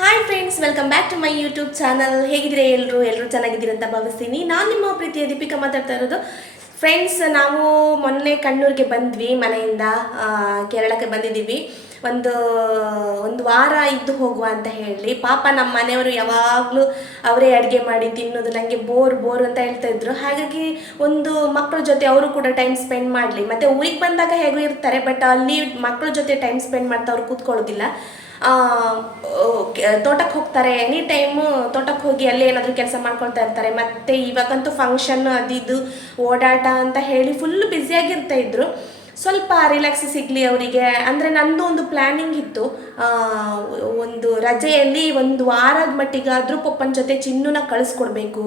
Hi friends welcome back to my YouTube channel ಹೇಗಿದ್ರೆ ಎಲ್ಲರೂ ಎಲ್ಲರೂ ಚೆನ್ನಾಗಿದ್ದೀರಿ ಅಂತ ಭಾವಿಸ್ತೀನಿ. ನಾನು ನಿಮ್ಮ ಪ್ರೀತಿಯ ದೀಪಿಕಾ ಮಾತಾಡ್ತಾ ಇರೋದು. ಫ್ರೆಂಡ್ಸ್ ನಾವು ಮೊನ್ನೆ ಕಣ್ಣೂರಿಗೆ ಬಂದ್ವಿ ಮನೆಯಿಂದ. ಕೇರಳಕ್ಕೆ ಬಂದಿದ್ದೀವಿ. ಒಂದು ಒಂದು ವಾರ ಇದ್ದು ಹೋಗುವ ಅಂತ ಹೇಳಿ. ಪಾಪ ನಮ್ಮ ಮನೆಯವರು ಯಾವಾಗಲೂ ಅವರೇ ಅಡುಗೆ ಮಾಡಿ ತಿನ್ನೋದು ನನಗೆ ಬೋರ್ ಬೋರ್ ಅಂತ ಹೇಳ್ತಾ ಇದ್ರು. ಹಾಗಾಗಿ ಒಂದು ಮಕ್ಕಳ ಜೊತೆ ಅವರು ಕೂಡ ಟೈಮ್ ಸ್ಪೆಂಡ್ ಮಾಡಲಿ. ಮತ್ತು ಊರಿಗೆ ಬಂದಾಗ ಹೇಗೂ ಇರ್ತಾರೆ ಬಟ್ ಅಲ್ಲಿ ಮಕ್ಕಳ ಜೊತೆ ಟೈಮ್ ಸ್ಪೆಂಡ್ ಮಾಡ್ತಾ ಅವ್ರು ಕೂತ್ಕೊಳ್ಳೋದಿಲ್ಲ. ತೋಟಕ್ಕೆ ಹೋಗ್ತಾರೆ. ಎನಿ ಟೈಮು ತೋಟಕ್ಕೆ ಹೋಗಿ ಅಲ್ಲೇ ಏನಾದರೂ ಕೆಲಸ ಮಾಡ್ಕೊಳ್ತಾ ಇರ್ತಾರೆ. ಮತ್ತು ಇವಾಗಂತೂ ಫಂಕ್ಷನ್ ಅದು ಇದು ಓಡಾಟ ಅಂತ ಹೇಳಿ ಫುಲ್ ಬ್ಯುಸಿಯಾಗಿರ್ತಾ ಇದ್ರು. ಸ್ವಲ್ಪ ರಿಲ್ಯಾಕ್ಸ್ ಸಿಗಲಿ ಅವರಿಗೆ. ಅಂದರೆ ನಂದು ಒಂದು ಪ್ಲ್ಯಾನಿಂಗ್ ಇತ್ತು. ಒಂದು ರಜೆಯಲ್ಲಿ ಒಂದು ವಾರದ ಮಟ್ಟಿಗಾದರೂ ಪಪ್ಪನ ಜೊತೆ ಚಿನ್ನನ ಕಳಿಸ್ಕೊಡ್ಬೇಕು.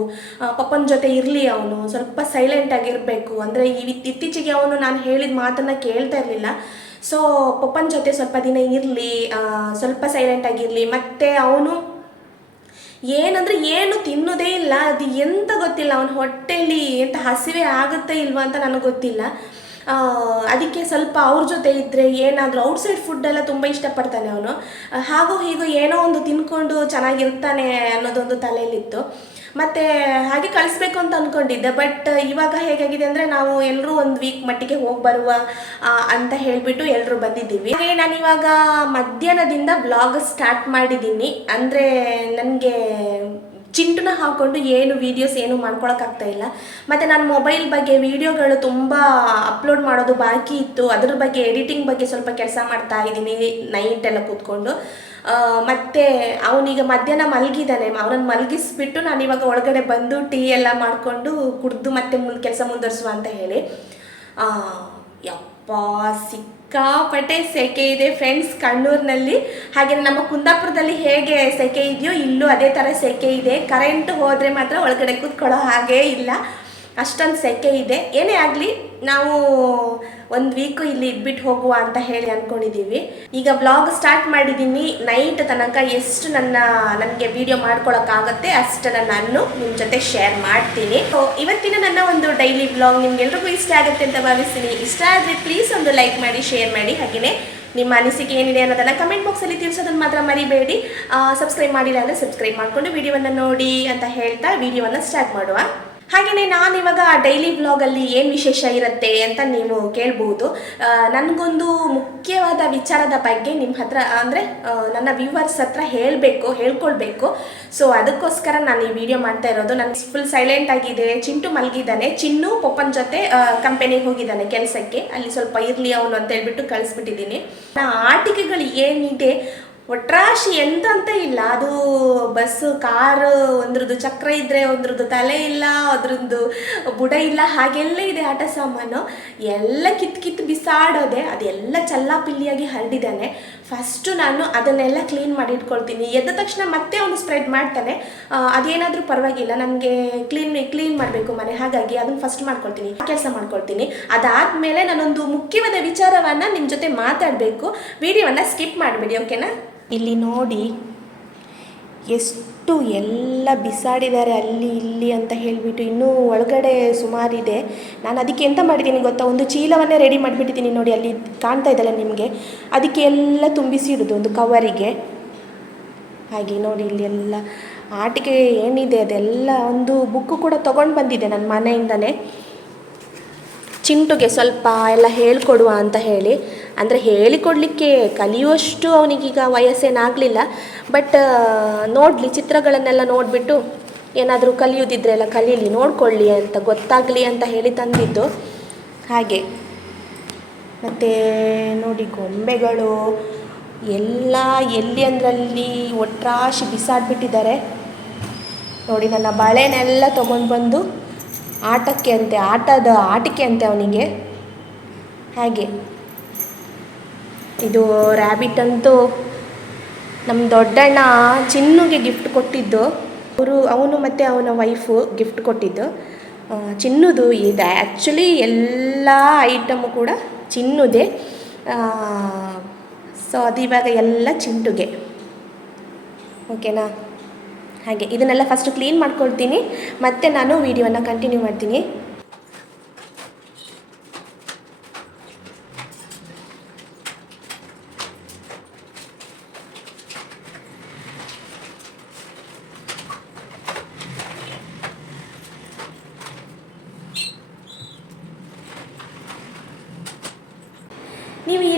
ಪಪ್ಪನ ಜೊತೆ ಇರಲಿ ಅವನು. ಸ್ವಲ್ಪ ಸೈಲೆಂಟಾಗಿರಬೇಕು ಅಂದರೆ ಅಂದರೆ ಇತ್ತೀಚೆಗೆ ಅವನು ನಾನು ಹೇಳಿದ ಮಾತನ್ನು ಕೇಳ್ತಾ ಇರಲಿಲ್ಲ. ಸೊ ಪಪ್ಪನ ಜೊತೆ ಸ್ವಲ್ಪ ದಿನ ಇರಲಿ ಸ್ವಲ್ಪ ಸೈಲೆಂಟ್ ಆಗಿರಲಿ ಮತ್ತು ಅವನು ಏನಂದ್ರೆ ಏನು ತಿನ್ನೋದೇ ಇಲ್ಲ. ಅದು ಎಂತ ಗೊತ್ತಿಲ್ಲ. ಅವನ ಹೊಟ್ಟೆಲಿ ಎಂತ ಹಸಿವೆ ಆಗುತ್ತಾ ಇಲ್ವಾ ಅಂತ ನನಗೆ ಗೊತ್ತಿಲ್ಲ. ಅದಕ್ಕೆ ಸ್ವಲ್ಪ ಅವ್ರ ಜೊತೆ ಇದ್ದರೆ ಏನಾದರೂ ಔಟ್ಸೈಡ್ ಫುಡ್ಡೆಲ್ಲ ತುಂಬ ಇಷ್ಟಪಡ್ತಾನೆ ಅವನು. ಹಾಗೂ ಹೀಗೂ ಏನೋ ಒಂದು ತಿನ್ಕೊಂಡು ಚೆನ್ನಾಗಿರ್ತಾನೆ ಅನ್ನೋದೊಂದು ತಲೆಯಲ್ಲಿತ್ತು. ಮತ್ತು ಹಾಗೆ ಕಳಿಸ್ಬೇಕು ಅಂತ ಅಂದ್ಕೊಂಡಿದ್ದೆ ಬಟ್ ಇವಾಗ ಹೇಗಾಗಿದೆ ಅಂದರೆ ನಾವು ಎಲ್ಲರೂ ಒಂದು ವೀಕ್ ಮಟ್ಟಿಗೆ ಹೋಗಿ ಬರುವ ಅಂತ ಹೇಳಿಬಿಟ್ಟು ಎಲ್ಲರೂ ಬಂದಿದ್ದೀವಿ. ಹಾಗೆ ನಾನು ಇವಾಗ ಮಧ್ಯಾಹ್ನದಿಂದ ಬ್ಲಾಗ್ ಸ್ಟಾರ್ಟ್ ಮಾಡಿದ್ದೀನಿ. ಅಂದರೆ ನನಗೆ ಚಿಂಟುನ ಹಾಕೊಂಡು ಏನು ವೀಡಿಯೋಸ್ ಏನು ಮಾಡ್ಕೊಳಕ್ಕಾಗ್ತಾ ಇಲ್ಲ. ಮತ್ತು ನನ್ನ ಮೊಬೈಲ್ ಬಗ್ಗೆ ವಿಡಿಯೋಗಳು ತುಂಬ ಅಪ್ಲೋಡ್ ಮಾಡೋದು ಬಾಕಿ ಇತ್ತು. ಅದ್ರ ಬಗ್ಗೆ ಎಡಿಟಿಂಗ್ ಬಗ್ಗೆ ಸ್ವಲ್ಪ ಕೆಲಸ ಮಾಡ್ತಾ ಇದ್ದೀನಿ ನೈಟ್ ಎಲ್ಲ ಕೂತ್ಕೊಂಡು. ಮತ್ತೆ ಅವನೀಗ ಮಧ್ಯಾಹ್ನ ಮಲಗಿದ್ದಾನೆ ಅವನನ್ನ ಮಲಗಿಸ್ಬಿಟ್ಟು ನಾನು ಇವಾಗ ಒಳಗಡೆ ಬಂದು ಟೀ ಎಲ್ಲ ಮಾಡಿಕೊಂಡು ಕುಡಿದು ಮತ್ತೆ ಮುಂದೆ ಕೆಲಸ ಮುಂದುವರಿಸುವ ಅಂತ ಹೇಳಿ. ಯಪ್ಪ, ಸಿಕ್ಕಾಪಟ್ಟೆ ಸೆಕೆ ಇದೆ ಫ್ರೆಂಡ್ಸ್ ಕಣ್ಣೂರಿನಲ್ಲಿ. ಹಾಗೆ ನಮ್ಮ ಕುಂದಾಪುರದಲ್ಲಿ ಹೇಗೆ ಸೆಕೆ ಇದೆಯೋ ಇಲ್ಲೂ ಅದೇ ಥರ ಸೆಕೆ ಇದೆ. ಕರೆಂಟ್ ಹೋದರೆ ಮಾತ್ರ ಒಳಗಡೆ ಕೂತ್ಕೊಳ್ಳೋ ಹಾಗೇ ಇಲ್ಲ. ಅಷ್ಟೊಂದು ಸೆಕೆ ಇದೆ. ಏನೇ ಆಗಲಿ ನಾವು ಒಂದು ವೀಕು ಇಲ್ಲಿ ಇದ್ಬಿಟ್ಟು ಹೋಗುವ ಅಂತ ಹೇಳಿ ಅಂದ್ಕೊಂಡಿದ್ದೀವಿ ಈಗ ಬ್ಲಾಗ್ ಸ್ಟಾರ್ಟ್ ಮಾಡಿದ್ದೀನಿ ನೈಟ್ ತನಕ ಎಷ್ಟು ನನ್ನ, ನನಗೆ ವಿಡಿಯೋ ಮಾಡ್ಕೊಳಕ್ಕಾಗತ್ತೆ ಅಷ್ಟನ್ನು ನಾನು ನಿಮ್ಮ ಜೊತೆ ಶೇರ್ ಮಾಡ್ತೀನಿ. ಇವತ್ತಿನ ನನ್ನ ಒಂದು ಡೈಲಿ ಬ್ಲಾಗ್ ನಿಮ್ಗೆಲ್ರಿಗೂ ಇಷ್ಟ ಆಗುತ್ತೆ ಅಂತ ಭಾವಿಸ್ತೀನಿ. ಇಷ್ಟ ಆದರೆ ಪ್ಲೀಸ್ ಒಂದು ಲೈಕ್ ಮಾಡಿ ಶೇರ್ ಮಾಡಿ. ಹಾಗೆಯೇ ನಿಮ್ಮ ಅನಿಸಿಕೆ ಏನಿದೆ ಅನ್ನೋದನ್ನು ಕಮೆಂಟ್ ಬಾಕ್ಸಲ್ಲಿ ತಿಳಿಸೋದನ್ನು ಮಾತ್ರ ಮರಿಬೇಡಿ. ಸಬ್ಸ್ಕ್ರೈಬ್ ಮಾಡಿಲ್ಲ ಅಂದರೆ ಸಬ್ಸ್ಕ್ರೈಬ್ ಮಾಡಿಕೊಂಡು ವಿಡಿಯೋವನ್ನು ನೋಡಿ ಅಂತ ಹೇಳ್ತಾ ವಿಡಿಯೋವನ್ನು ಸ್ಟಾರ್ಟ್ ಮಾಡುವ. ಹಾಗೆಯೇ ನಾನು ಇವಾಗ ಡೈಲಿ ಬ್ಲಾಗಲ್ಲಿ ಏನು ವಿಶೇಷ ಇರುತ್ತೆ ಅಂತ ನೀವು ಕೇಳ್ಬೋದು. ನನಗೊಂದು ಮುಖ್ಯವಾದ ವಿಚಾರದ ಬಗ್ಗೆ ನಿಮ್ಮ ಹತ್ರ, ಅಂದರೆ ನನ್ನ ವ್ಯೂವರ್ಸ್ ಹತ್ರ ಹೇಳಬೇಕು, ಹೇಳ್ಕೊಳ್ಬೇಕು. ಸೊ ಅದಕ್ಕೋಸ್ಕರ ನಾನು ಈ ವಿಡಿಯೋ ಮಾಡ್ತಾ ಇರೋದು. ನಾನು ಫುಲ್ ಸೈಲೆಂಟ್ ಆಗಿದೆ, ಚಿಂಟು ಮಲಗಿದ್ದಾನೆ. ಚಿನ್ನು ಪಪ್ಪನ ಜೊತೆ ಕಂಪೆನಿಗೆ ಹೋಗಿದ್ದಾನೆ ಕೆಲಸಕ್ಕೆ. ಅಲ್ಲಿ ಸ್ವಲ್ಪ ಇರಲಿ ಅವನು ಅಂತ ಹೇಳ್ಬಿಟ್ಟು ಕಳಿಸ್ಬಿಟ್ಟಿದ್ದೀನಿ. ಆ ಆಟಿಕೆಗಳು ಏನಿದೆ ಒಟ್ರಾಶಿ ಎಂತಂತ ಇಲ್ಲ. ಅದು ಬಸ್ಸು ಕಾರು, ಒಂದ್ರದ್ದು ಚಕ್ರ ಇದ್ದರೆ ಒಂದ್ರದ್ದು ತಲೆ ಇಲ್ಲ, ಅದ್ರದ್ದು ಬುಡ ಇಲ್ಲ, ಹಾಗೆಲ್ಲ ಇದೆ ಆಟ ಸಾಮಾನು. ಎಲ್ಲ ಕಿತ್ತು ಕಿತ್ತು ಬಿಸಾಡೋದೆ, ಅದೆಲ್ಲ ಚಲ್ಲಾಪಿಲ್ಲಿಯಾಗಿ ಹರಡಿದ್ದಾನೆ. ಫಸ್ಟು ನಾನು ಅದನ್ನೆಲ್ಲ ಕ್ಲೀನ್ ಮಾಡಿ ಇಟ್ಕೊಳ್ತೀನಿ. ಎದ್ದ ತಕ್ಷಣ ಮತ್ತೆ ಅವನು ಸ್ಪ್ರೆಡ್ ಮಾಡ್ತಾನೆ. ಅದೇನಾದರೂ ಪರವಾಗಿಲ್ಲ. ನನಗೆ ಕ್ಲೀನ್ ಕ್ಲೀನ್ ಮಾಡಬೇಕು ಮನೆ. ಹಾಗಾಗಿ ಅದನ್ನು ಫಸ್ಟ್ ಮಾಡ್ಕೊಳ್ತೀನಿ. ಕೆಲಸ ಮಾಡ್ಕೊಳ್ತೀನಿ. ಅದಾದಮೇಲೆ ನಾನೊಂದು ಮುಖ್ಯವಾದ ವಿಚಾರವನ್ನು ನಿಮ್ಮ ಜೊತೆ ಮಾತಾಡಬೇಕು. ವಿಡಿಯೋವನ್ನು ಸ್ಕಿಪ್ ಮಾಡಬೇಡಿ ಓಕೆನಾ ಇಲ್ಲಿ ನೋಡಿ ಎಷ್ಟು ಎಲ್ಲ ಬಿಸಾಡಿದ್ದಾರೆ ಅಲ್ಲಿ ಇಲ್ಲಿ ಅಂತ ಹೇಳಿಬಿಟ್ಟು ಇನ್ನೂ ಒಳಗಡೆ ಸುಮಾರಿದೆ. ನಾನು ಅದಕ್ಕೆ ಎಂತ ಮಾಡಿದ್ದೀನಿ ಗೊತ್ತಾ? ಒಂದು ಚೀಲವನ್ನೇ ರೆಡಿ ಮಾಡಿಬಿಟ್ಟಿದ್ದೀನಿ ನೋಡಿ, ಅಲ್ಲಿ ಕಾಣ್ತಾ ಇದ್ದಲ್ಲ ನಿಮಗೆ? ಅದಕ್ಕೆ ಎಲ್ಲ ತುಂಬಿಸಿ ಇಡೋದು ಒಂದು ಕವರಿಗೆ. ಹಾಗೆ ನೋಡಿ ಇಲ್ಲಿ ಎಲ್ಲ ಆಟಿಕೆ ಏನಿದೆ, ಅದೆಲ್ಲ ಒಂದು ಬುಕ್ಕು ಕೂಡ ತೊಗೊಂಡು ಬಂದಿದ್ದೆ ನನ್ನ ಮನೆಯಿಂದಲೇ. ಚಿಂಟುಗೆ ಸ್ವಲ್ಪ ಎಲ್ಲ ಹೇಳ್ಕೊಡುವ ಅಂತ ಹೇಳಿ. ಅಂದರೆ ಹೇಳಿಕೊಡಲಿಕ್ಕೆ ಕಲಿಯುವಷ್ಟು ಅವನಿಗೀಗ ವಯಸ್ಸೇನಾಗಲಿಲ್ಲ. ಬಟ್ ನೋಡಲಿ, ಚಿತ್ರಗಳನ್ನೆಲ್ಲ ನೋಡಿಬಿಟ್ಟು ಏನಾದರೂ ಕಲಿಯೋದಿದ್ರೆ ಎಲ್ಲ ಕಲೀಲಿ, ನೋಡ್ಕೊಳ್ಳಿ ಅಂತ ಗೊತ್ತಾಗಲಿ ಅಂತ ಹೇಳಿ ತಂದಿದ್ದು. ಹಾಗೆ. ಮತ್ತು ನೋಡಿ, ಗೊಂಬೆಗಳು ಎಲ್ಲ ಎಲ್ಲಿ ಅಂದ್ರಲ್ಲಿ ಒಟ್ರಾಶಿ ಬಿಸಾಡ್ಬಿಟ್ಟಿದ್ದಾರೆ. ನೋಡಿ, ನನ್ನ ಬಳೆನೆಲ್ಲ ತೊಗೊಂಡು ಬಂದು ಆಟಕ್ಕೆ ಅಂತೆ, ಆಟದ ಆಟಿಕೆ ಅಂತೆ ಅವನಿಗೆ. ಹಾಗೆ. ಇದು ರ್ಯಾಬಿಟ್ ಅಂತೂ ನಮ್ಮ ದೊಡ್ಡಣ್ಣ ಚಿನ್ನುಗೆ ಗಿಫ್ಟ್ ಕೊಟ್ಟಿದ್ದು. ಅವರು, ಅವನು ಮತ್ತು ಅವನ ವೈಫು ಗಿಫ್ಟ್ ಕೊಟ್ಟಿದ್ದು. ಚಿನ್ನದು ಇದೆ. ಆ್ಯಕ್ಚುಲಿ ಎಲ್ಲ ಐಟಮು ಕೂಡ ಚಿನ್ನುದೇ. ಸೊ ಅದು ಇವಾಗ ಎಲ್ಲ ಚಿಂಟುಗೆ. ಓಕೆನಾ ಹಾಗೆ. ಇದನ್ನೆಲ್ಲ ಫಸ್ಟು ಕ್ಲೀನ್ ಮಾಡ್ಕೊಳ್ತೀನಿ. ಮತ್ತು ನಾನು ವಿಡಿಯೋನ ಕಂಟಿನ್ಯೂ ಮಾಡ್ತೀನಿ.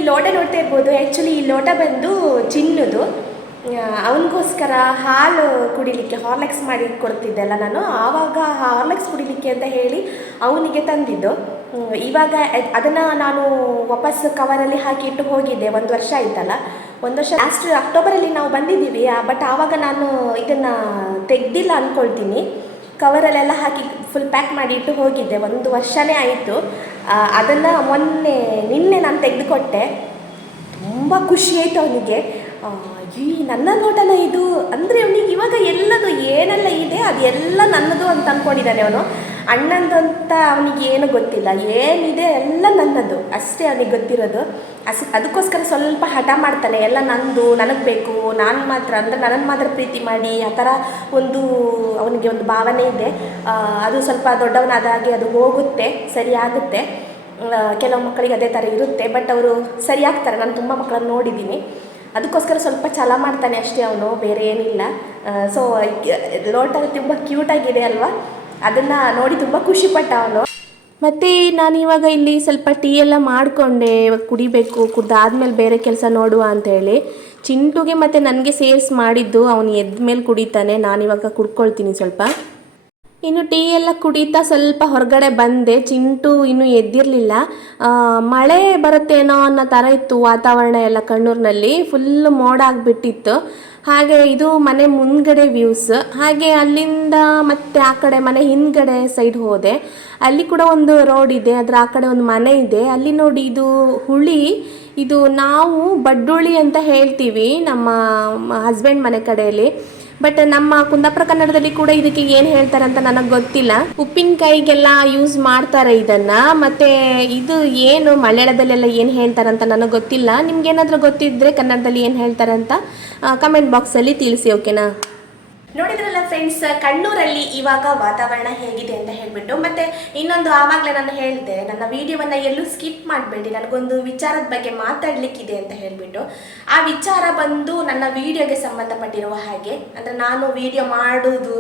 ಲೋಟ ನೋಡ್ತಾ ಇರ್ಬೋದು. ಆ್ಯಕ್ಚುಲಿ ಈ ಲೋಟ ಬಂದು ಚಿನ್ನದು. ಅವನಿಗೋಸ್ಕರ ಹಾಲು ಕುಡಿಲಿಕ್ಕೆ ಹಾರ್ಲೆಕ್ಸ್ ಮಾಡಿ ಕೊಡ್ತಿದ್ದೆಲ್ಲ ನಾನು. ಆವಾಗ ಹಾರ್ಲೆಕ್ಸ್ ಕುಡಿಲಿಕ್ಕೆ ಅಂತ ಹೇಳಿ ಅವನಿಗೆ ತಂದಿದ್ದು. ಇವಾಗ ಅದ್- ಅದನ್ನು ನಾನು ವಾಪಸ್ ಕವರಲ್ಲಿ ಹಾಕಿ ಇಟ್ಟು ಹೋಗಿದ್ದೆ. ಒಂದು ವರ್ಷ ಆಯ್ತಲ್ಲ. ಒಂದು ವರ್ಷ ಲಾಸ್ಟ್ ಅಕ್ಟೋಬರಲ್ಲಿ ನಾವು ಬಂದಿದ್ದೀವಿ. ಬಟ್ ಆವಾಗ ನಾನು ಇದನ್ನು ತೆಗ್ದಿಲ್ಲ ಅಂದ್ಕೊಳ್ತೀನಿ ಕವರಲ್ಲೆಲ್ಲ ಹಾಕಿ ಫುಲ್ ಪ್ಯಾಕ್ ಮಾಡಿ ಇಟ್ಟು ಹೋಗಿದ್ದೆ. ಒಂದು ವರ್ಷವೇ ಆಯಿತು. ಅದನ್ನು ಮೊನ್ನೆ, ನಿನ್ನೆ ನಾನು ತೆಗೆದುಕೊಟ್ಟೆ. ತುಂಬ ಖುಷಿ ಆಯಿತು ಅವನಿಗೆ. ಈ ನನ್ನ ನೋಟನ ಇದು, ಅಂದರೆ ಅವನಿಗೆ ಇವಾಗ ಎಲ್ಲದು ಏನೆಲ್ಲ ಇದೆ, ಅದೆಲ್ಲ ನನ್ನದು ಅಂತ ಅಂದ್ಕೊಂಡಿದ್ದಾನೆ ಅವನು. ಅಣ್ಣಂದು ಅಂತ ಅವನಿಗೆ ಏನು ಗೊತ್ತಿಲ್ಲ. ಏನಿದೆ ಎಲ್ಲ ನನ್ನದು. ಅಷ್ಟೇ ಅವನಿಗೆ ಗೊತ್ತಿರೋದು. ಅಸ್, ಅದಕ್ಕೋಸ್ಕರ ಸ್ವಲ್ಪ ಹಠ ಮಾಡ್ತಾನೆ. ಎಲ್ಲ ನಂದು, ನನಗೆ ಬೇಕು, ನಾನು ಮಾತ್ರ, ಅಂದರೆ ನನ್ನನ್ನು ಮಾತ್ರ ಪ್ರೀತಿ ಮಾಡಿ, ಆ ಥರ ಒಂದು ಅವನಿಗೆ ಒಂದು ಭಾವನೆ ಇದೆ. ಅದು ಸ್ವಲ್ಪ ದೊಡ್ಡವನಾದಾಗೆ ಅದು ಹೋಗುತ್ತೆ, ಸರಿ ಆಗುತ್ತೆ. ಕೆಲವು ಮಕ್ಕಳಿಗೆ ಅದೇ ಥರ ಇರುತ್ತೆ, ಬಟ್ ಅವರು ಸರಿ ಆಗ್ತಾರೆ. ನಾನು ತುಂಬ ಮಕ್ಕಳನ್ನು ನೋಡಿದ್ದೀನಿ. ಅದಕ್ಕೋಸ್ಕರ ಸ್ವಲ್ಪ ಛಲ ಮಾಡ್ತಾನೆ ಅಷ್ಟೇ ಅವನು, ಬೇರೆ ಏನಿಲ್ಲ. ಸೊ ಲೋಟ ತುಂಬ ಕ್ಯೂಟಾಗಿದೆ ಅಲ್ವಾ? ಅದನ್ನು ನೋಡಿ ತುಂಬ ಖುಷಿಪಟ್ಟ ಅವನು. ಮತ್ತು ನಾನು ಇವಾಗ ಇಲ್ಲಿ ಸ್ವಲ್ಪ ಟೀ ಎಲ್ಲ ಮಾಡಿಕೊಂಡೆ, ಇವಾಗ ಕುಡಿಬೇಕು ಕುಡ್ದಾದ್ಮೇಲೆ ಬೇರೆ ಕೆಲಸ ನೋಡುವ ಅಂತೇಳಿ. ಚಿಂಟುಗೆ ಮತ್ತು ನನಗೆ ಸೇರ್ಸ್ ಮಾಡಿದ್ದು, ಅವನು ಎದ್ದ ಮೇಲೆ ಕುಡಿತಾನೆ ನಾನಿವಾಗ ಕುಡ್ಕೊಳ್ತೀನಿ ಸ್ವಲ್ಪ. ಇನ್ನು ಟೀ ಎಲ್ಲ ಕುಡಿತಾ ಸ್ವಲ್ಪ ಹೊರಗಡೆ ಬಂದೆ, ಚಿಂಟು ಇನ್ನೂ ಎದ್ದಿರಲಿಲ್ಲ. ಮಳೆ ಬರುತ್ತೇನೋ ಅನ್ನೋ ಥರ ಇತ್ತು ವಾತಾವರಣ ಎಲ್ಲ ಕಣ್ಣೂರಿನಲ್ಲಿ ಫುಲ್ ಮೋಡ ಆಗಿಬಿಟ್ಟಿತ್ತು. ಹಾಗೆ ಇದು ಮನೆ ಮುಂದ್ಗಡೆ ವ್ಯೂಸ್ ಹಾಗೆ ಅಲ್ಲಿಂದ ಮತ್ತೆ ಆ ಕಡೆ ಮನೆ ಹಿಂದ್ಗಡೆ ಸೈಡ್ ಹೋದೆ. ಅಲ್ಲಿ ಕೂಡ ಒಂದು ರೋಡ್ ಇದೆ, ಅದರ ಆ ಕಡೆ ಒಂದು ಮನೆ ಇದೆ. ಅಲ್ಲಿ ನೋಡಿ ಇದು ಹುಳಿ, ಇದು ನಾವು ಬಡ್ಡುಳಿ ಅಂತ ಹೇಳ್ತೀವಿ ನಮ್ಮ ಹಸ್ಬೆಂಡ್ ಮನೆ ಕಡೆಯಲ್ಲಿ. ಬಟ್ ನಮ್ಮ ಕುಂದಾಪುರ ಕನ್ನಡದಲ್ಲಿ ಕೂಡ ಇದಕ್ಕೆ ಏನು ಹೇಳ್ತಾರೆ ಅಂತ ನನಗೆ ಗೊತ್ತಿಲ್ಲ. ಉಪ್ಪಿನಕಾಯಿಗೆಲ್ಲ ಯೂಸ್ ಮಾಡ್ತಾರೆ ಇದನ್ನ. ಮತ್ತೆ ಇದು ಏನು ಮಲಯಾಳದಲ್ಲೆಲ್ಲ ಏನು ಹೇಳ್ತಾರೆ ಅಂತ ನನಗೆ ಗೊತ್ತಿಲ್ಲ. ನಿಮ್ಗೆ ಏನಾದರೂ ಗೊತ್ತಿದ್ರೆ ಕನ್ನಡದಲ್ಲಿ ಏನು ಹೇಳ್ತಾರೆ ಅಂತ ಕಮೆಂಟ್ ಬಾಕ್ಸಲ್ಲಿ ತಿಳಿಸಿ ಓಕೆನಾ ನೋಡಿದ್ರಲ್ಲ ಫ್ರೆಂಡ್ಸ್ ಕಣ್ಣೂರಲ್ಲಿ ಇವಾಗ ವಾತಾವರಣ ಹೇಗಿದೆ ಅಂತ ಹೇಳ್ಬಿಟ್ಟು, ಮತ್ತೆ ಇನ್ನೊಂದು ಆವಾಗಲೇ ನಾನು ಹೇಳಿದೆ, ನನ್ನ ವಿಡಿಯೋವನ್ನ ಎಲ್ಲೂ ಸ್ಕಿಪ್ ಮಾಡಬೇಡಿ, ನನಗೊಂದು ವಿಚಾರದ ಬಗ್ಗೆ ಮಾತಾಡ್ಲಿಕ್ಕಿದೆ ಅಂತ ಹೇಳ್ಬಿಟ್ಟು, ಆ ವಿಚಾರ ಬಂದು ನನ್ನ ವಿಡಿಯೋಗೆ ಸಂಬಂಧಪಟ್ಟಿರುವ ಹಾಗೆ, ಅಂದ್ರೆ ನಾನು ವಿಡಿಯೋ ಮಾಡೋದು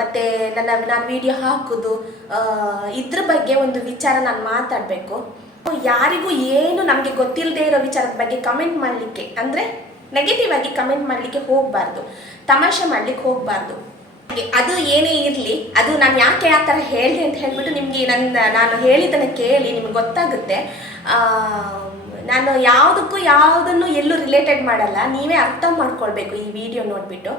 ಮತ್ತೆ ನನ್ನ, ನಾನು ವಿಡಿಯೋ ಹಾಕುದು ಇದ್ರ ಬಗ್ಗೆ ಒಂದು ವಿಚಾರ ನಾನು ಮಾತಾಡಬೇಕು. ಯಾರಿಗೂ ಏನು ನಮಗೆ ಗೊತ್ತಿಲ್ಲದೆ ಇರೋ ವಿಚಾರದ ಬಗ್ಗೆ ಕಮೆಂಟ್ ಮಾಡಲಿಕ್ಕೆ, ಅಂದರೆ ನೆಗೆಟಿವ್ ಆಗಿ ಕಮೆಂಟ್ ಮಾಡಲಿಕ್ಕೆ ಹೋಗಬಾರ್ದು. ತಮಾಷೆ ಮಾಡ್ಲಿಕ್ಕೆ ಹೋಗಬಾರ್ದು. ಅದು ಏನೇ ಇರಲಿ, ಅದು ನಾನು ಯಾಕೆ ಆ ಥರ ಹೇಳಿದೆ ಅಂತ ಹೇಳಿಬಿಟ್ಟು ನಿಮಗೆ ನನ್ನ, ನಾನು ಹೇಳಿದ್ದನ್ನು ಕೇಳಿ ನಿಮ್ಗೆ ಗೊತ್ತಾಗುತ್ತೆ. ನಾನು ಯಾವುದಕ್ಕೂ ಯಾವುದನ್ನು ಎಲ್ಲೂ ರಿಲೇಟೆಡ್ ಮಾಡಲ್ಲ. ನೀವೇ ಅರ್ಥ ಮಾಡ್ಕೊಳ್ಬೇಕು ಈ ವಿಡಿಯೋ ನೋಡಿಬಿಟ್ಟು.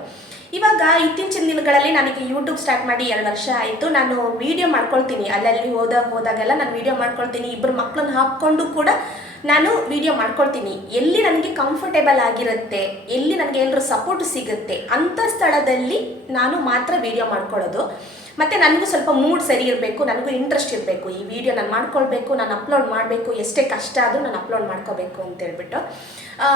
ಇವಾಗ ಇತ್ತೀಚಿನ ದಿನಗಳಲ್ಲಿ ನನಗೆ ಯೂಟ್ಯೂಬ್ ಸ್ಟಾರ್ಟ್ ಮಾಡಿ ಎರಡು ವರ್ಷ ಆಯಿತು. ನಾನು ವಿಡಿಯೋ ಮಾಡ್ಕೊಳ್ತೀನಿ. ಅಲ್ಲಲ್ಲಿ ಹೋದಾಗ ಹೋದಾಗೆಲ್ಲ ನಾನು ವಿಡಿಯೋ ಮಾಡ್ಕೊಳ್ತೀನಿ. ಇಬ್ಬರು ಮಕ್ಕಳನ್ನ ಹಾಕ್ಕೊಂಡು ಕೂಡ ನಾನು ವಿಡಿಯೋ ಮಾಡ್ಕೊಳ್ತೀನಿ. ಎಲ್ಲಿ ನನಗೆ ಕಂಫರ್ಟೇಬಲ್ ಆಗಿರುತ್ತೆ, ಎಲ್ಲಿ ನನಗೆ ಎಲ್ಲರೂ ಸಪೋರ್ಟ್ ಸಿಗುತ್ತೆ ಅಂಥ ಸ್ಥಳದಲ್ಲಿ ನಾನು ಮಾತ್ರ ವಿಡಿಯೋ ಮಾಡ್ಕೊಳ್ಳೋದು. ಮತ್ತು ನನಗೂ ಸ್ವಲ್ಪ ಮೂಡ್ ಸರಿ ಇರಬೇಕು, ನನಗೂ ಇಂಟ್ರೆಸ್ಟ್ ಇರಬೇಕು. ಈ ವಿಡಿಯೋ ನಾನು ಮಾಡ್ಕೊಳ್ಬೇಕು, ನಾನು ಅಪ್ಲೋಡ್ ಮಾಡಬೇಕು, ಎಷ್ಟೇ ಕಷ್ಟ ಆದರೂ ನಾನು ಅಪ್ಲೋಡ್ ಮಾಡ್ಕೋಬೇಕು ಅಂತ ಹೇಳ್ಬಿಟ್ಟು.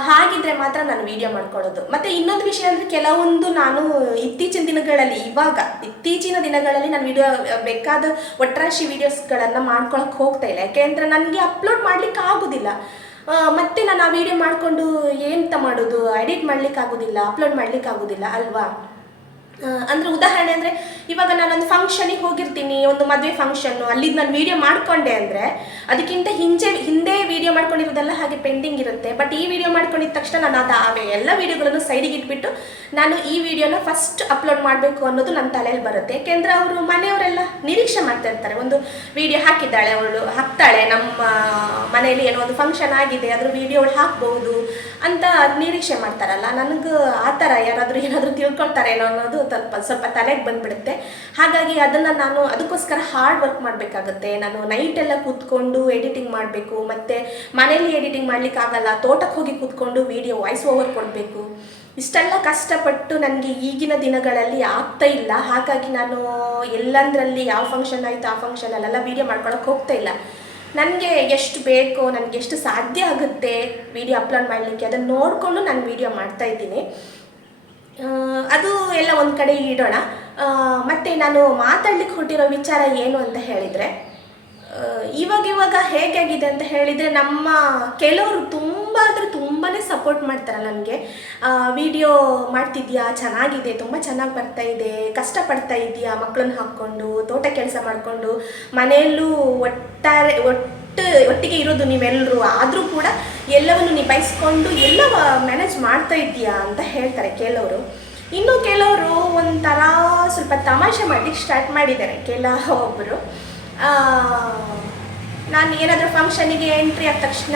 ಹಾಗಿದ್ರೆ ಮಾತ್ರ ನಾನು ವಿಡಿಯೋ ಮಾಡ್ಕೊಳ್ಳೋದು. ಮತ್ತು ಇನ್ನೊಂದು ವಿಷಯ ಅಂದರೆ ಕೆಲವೊಂದು ನಾನು ಇತ್ತೀಚಿನ ದಿನಗಳಲ್ಲಿ, ಇವಾಗ ಇತ್ತೀಚಿನ ದಿನಗಳಲ್ಲಿ ನಾನು ವಿಡಿಯೋ ಬೇಕಾದ ಒಟ್ರಾಶಿ ವಿಡಿಯೋಸ್ಗಳನ್ನು ಮಾಡ್ಕೊಳಕ್ಕೆ ಹೋಗ್ತಾ ಇಲ್ಲ. ಯಾಕೆಂದರೆ ನನಗೆ ಅಪ್ಲೋಡ್ ಮಾಡಲಿಕ್ಕೆ ಆಗೋದಿಲ್ಲ. ಮತ್ತೆ ನಾನು ಆ ವಿಡಿಯೋ ಮಾಡಿಕೊಂಡು ಎಂತ ಮಾಡೋದು? ಎಡಿಟ್ ಮಾಡ್ಲಿಕ್ಕೆ ಆಗೋದಿಲ್ಲ ಅಪ್ಲೋಡ್ ಮಾಡ್ಲಿಕ್ಕೆ ಆಗೋದಿಲ್ಲ, ಅಲ್ವಾ? ಅಂದ್ರೆ ಉದಾಹರಣೆ ಅಂದರೆ ಇವಾಗ ನಾನೊಂದು ಫಂಕ್ಷನಿಗೆ ಹೋಗಿರ್ತೀನಿ, ಒಂದು ಮದುವೆ ಫಂಕ್ಷನ್ನು ಅಲ್ಲಿದ್ದು ನಾನು ವೀಡಿಯೋ ಮಾಡ್ಕೊಂಡೆ ಅಂದರೆ ಅದಕ್ಕಿಂತ ಹಿಂಜೆ, ಹಿಂದೆ ವೀಡಿಯೋ ಮಾಡ್ಕೊಂಡಿರೋದೆಲ್ಲ ಹಾಗೆ ಪೆಂಡಿಂಗ್ ಇರುತ್ತೆ. ಬಟ್ ಈ ವಿಡಿಯೋ ಮಾಡ್ಕೊಂಡಿದ ತಕ್ಷಣ ನಾನು ಅದು ಎಲ್ಲ ವೀಡಿಯೋಗಳನ್ನು ಸೈಡಿಗೆ ಇಟ್ಬಿಟ್ಟು ನಾನು ಈ ವಿಡಿಯೋನ ಫಸ್ಟ್ ಅಪ್ಲೋಡ್ ಮಾಡಬೇಕು ಅನ್ನೋದು ನನ್ನ ತಲೆಯಲ್ಲಿ ಬರುತ್ತೆ. ಏಕೆಂದರೆ ಅವರು ಮನೆಯವರೆಲ್ಲ ನಿರೀಕ್ಷೆ ಮಾಡ್ತಾ ಇರ್ತಾರೆ. ಒಂದು ವಿಡಿಯೋ ಹಾಕಿದ್ದಾಳೆ ಅವಳು, ಹಾಕ್ತಾಳೆ, ನಮ್ಮ ಮನೆಯಲ್ಲಿ ಏನೋ ಒಂದು ಫಂಕ್ಷನ್ ಆಗಿದೆ, ಅದ್ರ ವಿಡಿಯೋ ಅವಳು ಹಾಕ್ಬಹುದು ಅಂತ ನಿರೀಕ್ಷೆ ಮಾಡ್ತಾರಲ್ಲ. ನನಗೆ ಆ ಥರ ಯಾರಾದರೂ ಏನಾದರೂ ತಿಳ್ಕೊಳ್ತಾರೇನೋ ಅನ್ನೋದು ಸ್ವಲ್ಪ ಸ್ವಲ್ಪ ತಲೆಗೆ ಬಂದ್ಬಿಡುತ್ತೆ. ಹಾಗಾಗಿ ಅದನ್ನು ನಾನು ಅದಕ್ಕೋಸ್ಕರ ಹಾರ್ಡ್ ವರ್ಕ್ ಮಾಡಬೇಕಾಗತ್ತೆ. ನಾನು ನೈಟ್ ಎಲ್ಲ ಕೂತ್ಕೊಂಡು ಎಡಿಟಿಂಗ್ ಮಾಡಬೇಕು. ಮತ್ತು ಮನೇಲಿ ಎಡಿಟಿಂಗ್ ಮಾಡ್ಲಿಕ್ಕೆ ಆಗಲ್ಲ. ತೋಟಕ್ಕೆ ಹೋಗಿ ಕೂತ್ಕೊಂಡು ವಿಡಿಯೋ ವಾಯ್ಸ್ ಓವರ್ ಕೊಡಬೇಕು. ಇಷ್ಟೆಲ್ಲ ಕಷ್ಟಪಟ್ಟು ನನಗೆ ಈಗಿನ ದಿನಗಳಲ್ಲಿ ಆಗ್ತಾ ಇಲ್ಲ. ಹಾಗಾಗಿ ನಾನು ಎಲ್ಲಂದ್ರಲ್ಲಿ ಯಾವ ಫಂಕ್ಷನ್ ಆಯಿತು ಆ ಫಂಕ್ಷನಲ್ಲೆಲ್ಲ ವೀಡಿಯೋ ಮಾಡ್ಕೊಳಕ್ಕೆ ಹೋಗ್ತಾ ಇಲ್ಲ. ನನಗೆ ಎಷ್ಟು ಬೇಕೋ ನನಗೆ ಎಷ್ಟು ಸಾಧ್ಯ ಆಗುತ್ತೆ ವಿಡಿಯೋ ಅಪ್ಲೋಡ್ ಮಾಡಲಿಕ್ಕೆ ಅದನ್ನು ನೋಡಿಕೊಂಡು ನಾನು ವಿಡಿಯೋ ಮಾಡ್ತಾ ಇದ್ದೀನಿ. ಆ, ಅದು ಎಲ್ಲ ಒಂದು ಕಡೆ ಇಡೋಣ. ಮತ್ತು ನಾನು ಮಾತಾಡ್ಲಿಕ್ಕೆ ಹೊರಟಿರೋ ವಿಚಾರ ಏನು ಅಂತ ಹೇಳಿದರೆ ಇವಾಗ ಇವಾಗ ಹೇಗಾಗಿದೆ ಅಂತ ಹೇಳಿದರೆ ನಮ್ಮ ಕೆಲವರು ತುಂಬ ಅಂದರೆ ತುಂಬಾ ಸಪೋರ್ಟ್ ಮಾಡ್ತಾರೆ ನನಗೆ. ವಿಡಿಯೋ ಮಾಡ್ತಿದ್ಯಾ? ಚೆನ್ನಾಗಿದೆ, ತುಂಬ ಚೆನ್ನಾಗಿ ಬರ್ತಾ ಇದೆ, ಕಷ್ಟಪಡ್ತಾ ಇದೆಯಾ ಮಕ್ಕಳನ್ನ ಹಾಕ್ಕೊಂಡು, ತೋಟ ಕೆಲಸ ಮಾಡಿಕೊಂಡು? ಮನೆಯಲ್ಲೂ ಒಟ್ಟಾರೆ ಒಟ್ಟು ಒಟ್ಟು ಒಟ್ಟಿಗೆ ಇರೋದು ನೀವೆಲ್ಲರೂ ಆದರೂ ಕೂಡ ಎಲ್ಲವನ್ನು ನಿಭಾಯಿಸ್ಕೊಂಡು ಎಲ್ಲ ಮ್ಯಾನೇಜ್ ಮಾಡ್ತಾ ಇದ್ದೀಯಾ ಅಂತ ಹೇಳ್ತಾರೆ ಕೆಲವರು. ಇನ್ನು ಕೆಲವರು ಒಂಥರ ಸ್ವಲ್ಪ ತಮಾಷೆ ಮಾಡಲಿಕ್ಕೆ ಸ್ಟಾರ್ಟ್ ಮಾಡಿದ್ದಾರೆ ಕೆಲ ಒಬ್ಬರು ನಾನು ಏನಾದರೂ ಫಂಕ್ಷನಿಗೆ ಎಂಟ್ರಿ ಆದ ತಕ್ಷಣ,